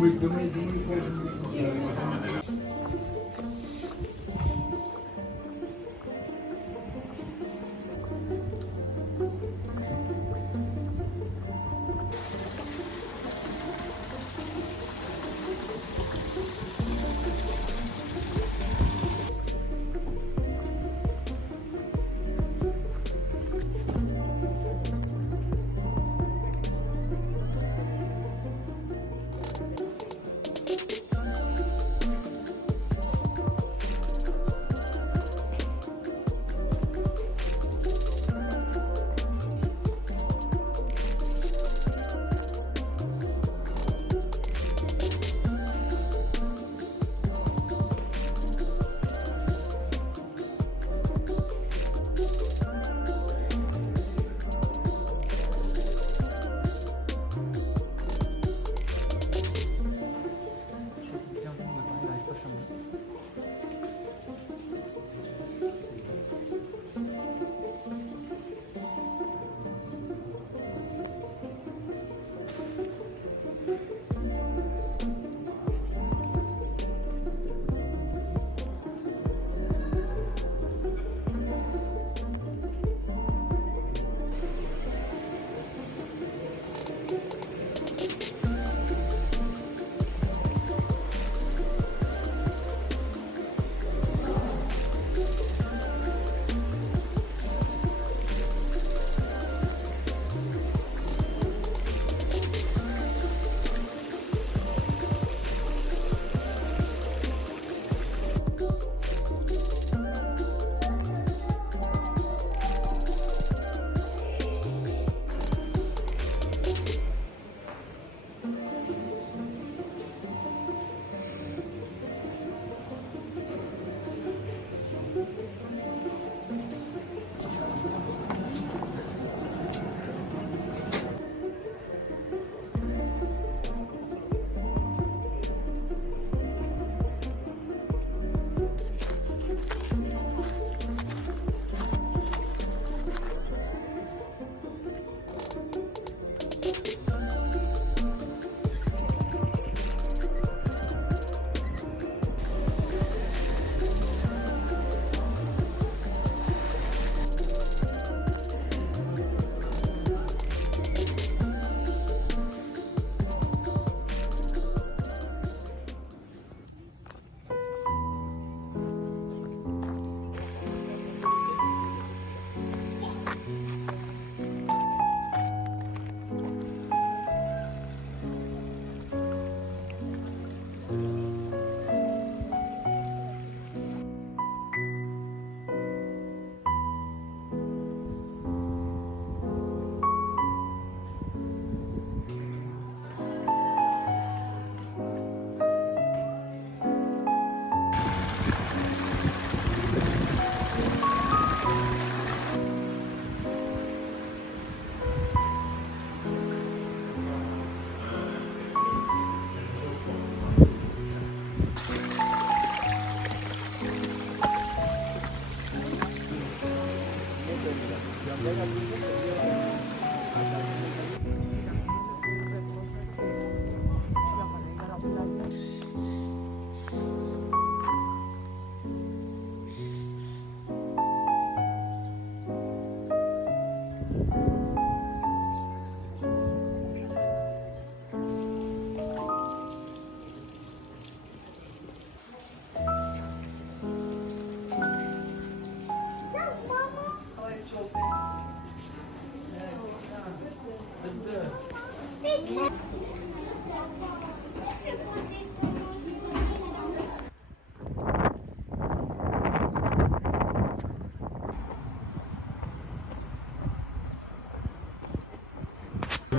Ми до ми, до ми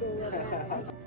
Gracias.